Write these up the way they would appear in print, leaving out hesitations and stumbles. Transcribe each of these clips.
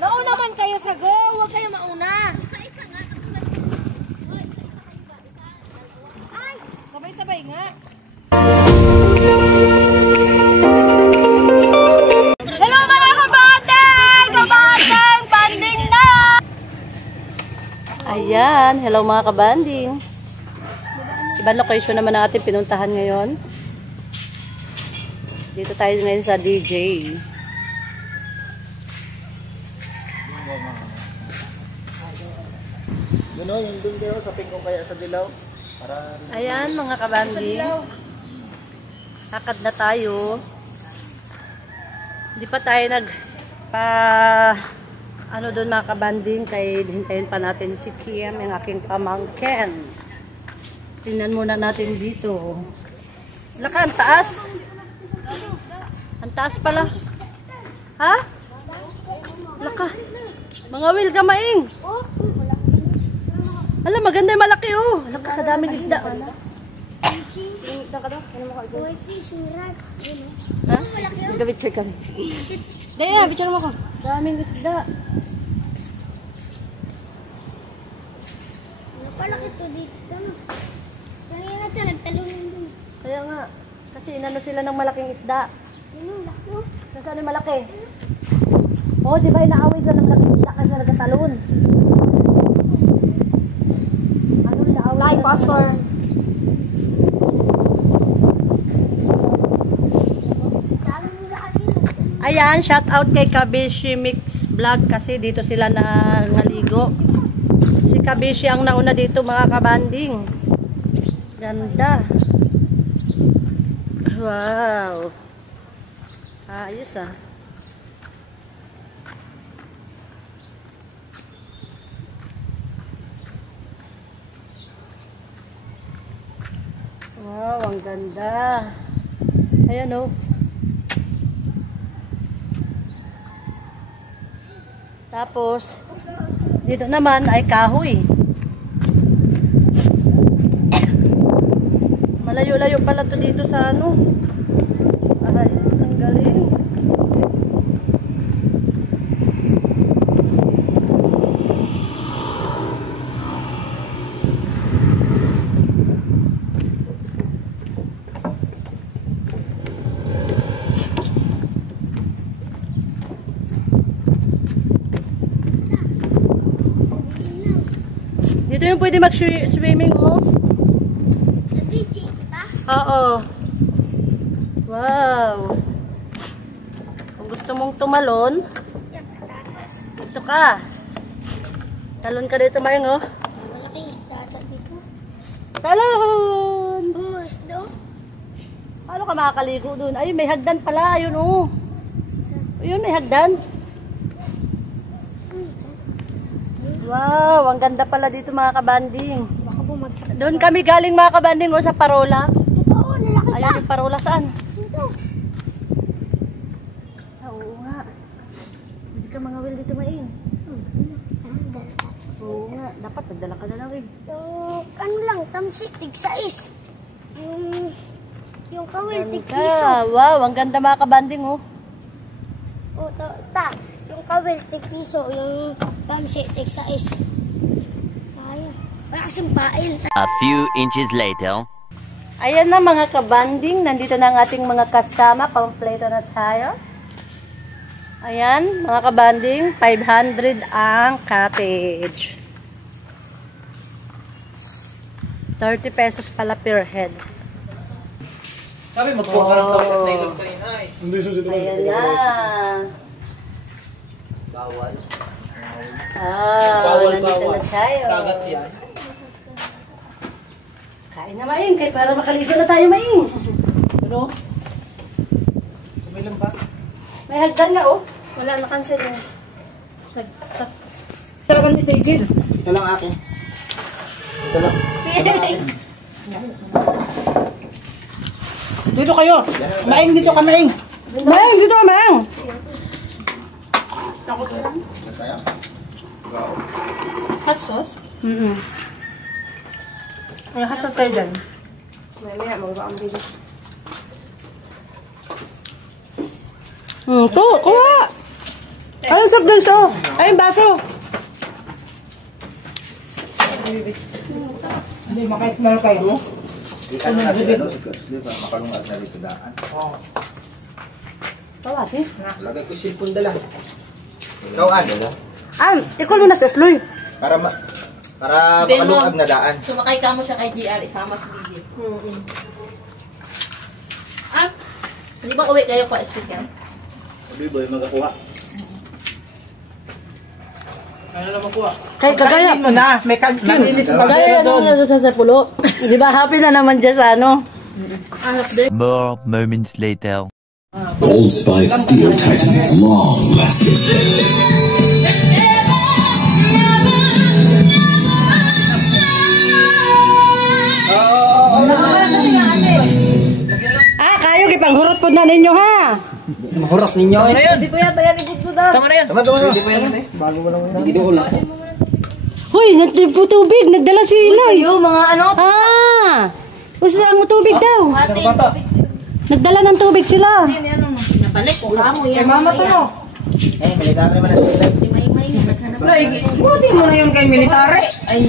Nauna man kayo sa go, huwag kayo mauna. Sabay-sabay nga. Hello mga kabanding! Kabanding! Banding na! Ayan, hello mga kabanding. Ibang location naman ang ating pinuntahan ngayon. Dito tayo ngayon sa DJ. Yung kayo sa pingkong kaya sa dilaw. Para... Ayan mga kabanding. Hakad na tayo. Hindi pa tayo ano doon mga kabanding, kaya hintayin pa natin si Kim, yung aking pamangkin. Tingnan muna natin dito. Laka, ang taas. Ang taas pala. Ha? Laka. Mga wil gamaing. Alam, maganda yung malaki oh. Laka, kadaming isda. Ha? Nagka-picture ka rin. Daya, picture mo ko. Daming isda. Napalaki to dito. Kanina ito, nagtalungan dun. Kaya nga, kasi inano sila ng malaking isda. Ano, laki. Nasaan yung malaki? Oo, di ba inaaway sila ng malaking isda kasi nagkatalon? Ano inaaway? Like, pastor. Ayan, shout out kay Kabishi Mix Vlog kasi dito sila naligo. Si Kabishi ang nauna dito mga kabanding. Ganda. Wow. Ayos ah. Wow, ang ganda. Ayan oh. Tapos, dito naman ay kahoy. Malayo-layo pala to dito sa ano. Ay, ang galing. Dito yung pwede mag-swimming, oh. Sa DJ kita? Oo. Wow. Kung gusto mong tumalon, dito ka. Talon ka dito, Mayang, oh. Malaking isda dito. Talon! Oh, isda. Paano ka makakaligo dun? Ayun, may hagdan pala. Ayun, oh. Ayun, may hagdan. Wow, ang ganda pala dito mga kabanding. Baka bumagsak. Doon kami galing mga kabanding, oh, sa Parola. Oo, nalaki. Ayun yung Parola, saan? Dito. Oo nga. Hindi ka mga wil dito maing. Oo nga, dapat nagdala ka na lang eh. Yung, ano lang, tamsi, tig-sais. Yung kawil, tig-piso. Wow, ang ganda mga kabanding, oh. O, yung kawil, tig-piso. Yung tamsi, tig-sais. Ayun. Wala kasing pail. A few inches later. Ayan na mga kabanding, nandito na ang ating mga kasama, kompleto na tayo. Ayan, mga kabanding, 500 ang cottage. 30 pesos pala per head. Sabi magpukarang na ilog ka rin, ay. Ayan na. Bawal. Nandito na tayo. Kagat yan. Kain na Maing, kaya para makaligo na tayo Maing. Ano? Kumilang ba? May hagdan nga oh. Wala na cancel yung talagang nitigil. Ito lang akin. Ito lang. Dito kayo. Maing dito ka, Maing. Maing dito ka, Maing. Kaya? Wow. hot sauce? May hot sauce kayo dyan. Mamaya, magbaon din. So, kuha! Ano soft drinks, oh? Ay, baso. Hindi, makaitmal kayo. Ano na sila, no? Makalungat na rito daan. Tawag, eh. Lagay ko silpon dala. Ikaw, ano? Ikaw mo na sa sloy. Para makalungag na daan. Sumakay ka mo siya kay GR, isama sa video. Hindi ba uwi kayo pa speaker? Sabi boy, magakuha. Ano na makuha? Kaya kagaya. Mo na, may kagkinis pa Kagaya doon. ano sa pulo. Di ba happy na naman dyan sa ano? More moments later. Old Spice Steel Titan, long lasting. Kayo gipanghurot po na ninyo ha. Mahurot ninyo. Tama na yan. Hindi ko yan, taga ligod ko daw. Tama na yan. Tama. Hindi pa yan. Bago mo lang. Hindi ko lang. Hoy, nagtipo tubig. Nagdala sila. Kayo, mga ano? Gusto ang tubig daw. Ate, Nagdala ng tubig sila. nabalik ko ka mo yan. Mama to no. Eh, militar naman ang sila. Si Maymay, naghanap. Buti mo na yun kay military. Ay,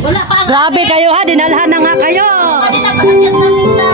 Wala pa ang Grabe kayo ha. Dinalhan na nga kayo. Hindi na panagyat namin sa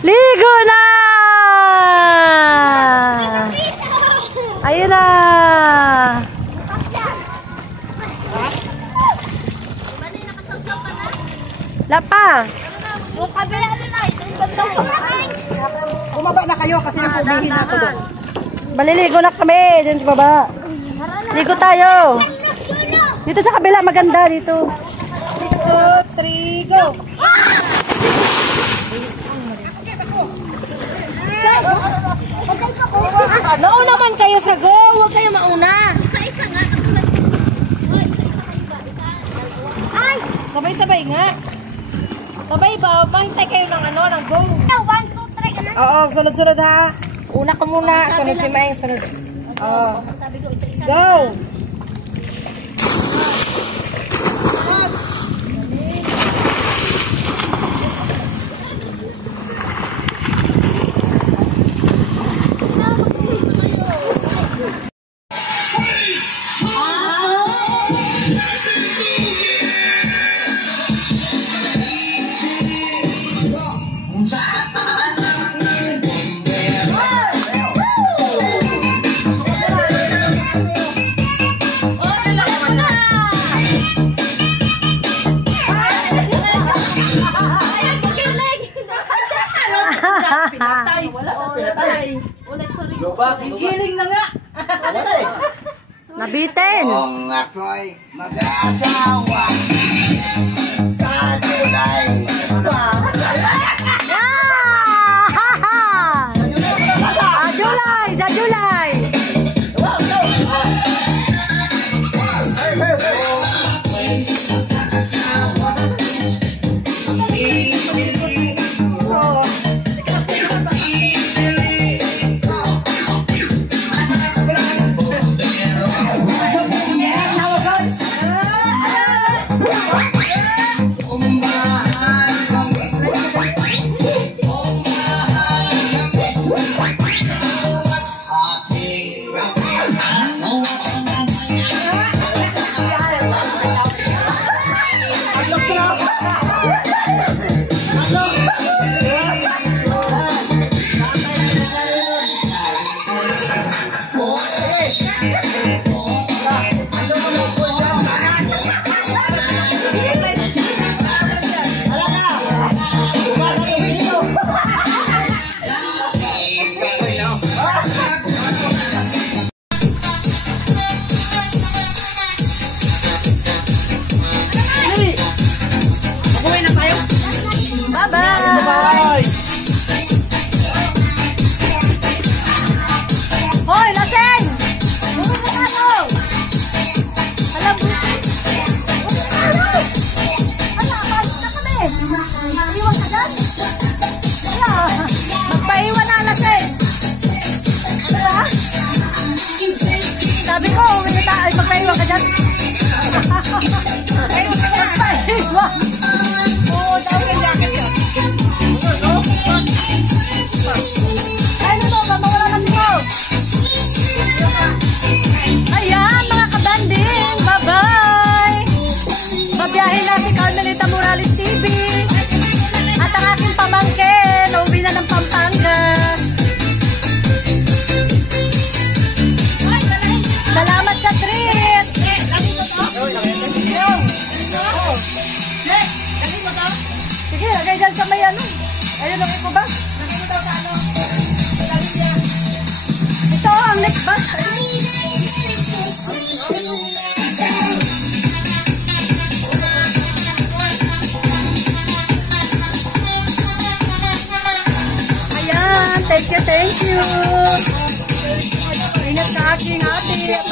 Ligo na! Ayun na! Lapa! Yung kabila na itong banda ko. bumaba na kayo kasi napubihin ako doon. Maliligo na kami dyan sa baba. Ligo tayo. Dito sa kabila, maganda dito. 2, 3, go! Nauna man kayo sa go, huwag kayo mauna. Isa-isa nga. Ay! Sabay-sabay nga. Sabay ba? Bantay kayo ng ano, ng go. 1, 2, 3. Oo, sunod-sunod ha. Una ka muna, sunod si Maeng, sunod. Oo. Go! Pinatay, wala na pinatay. Gigiling na nga. Wala eh. Nabitin. Kung ako'y mag-asawa sa July. Sa July! Thank you. Ingat sa aking ate.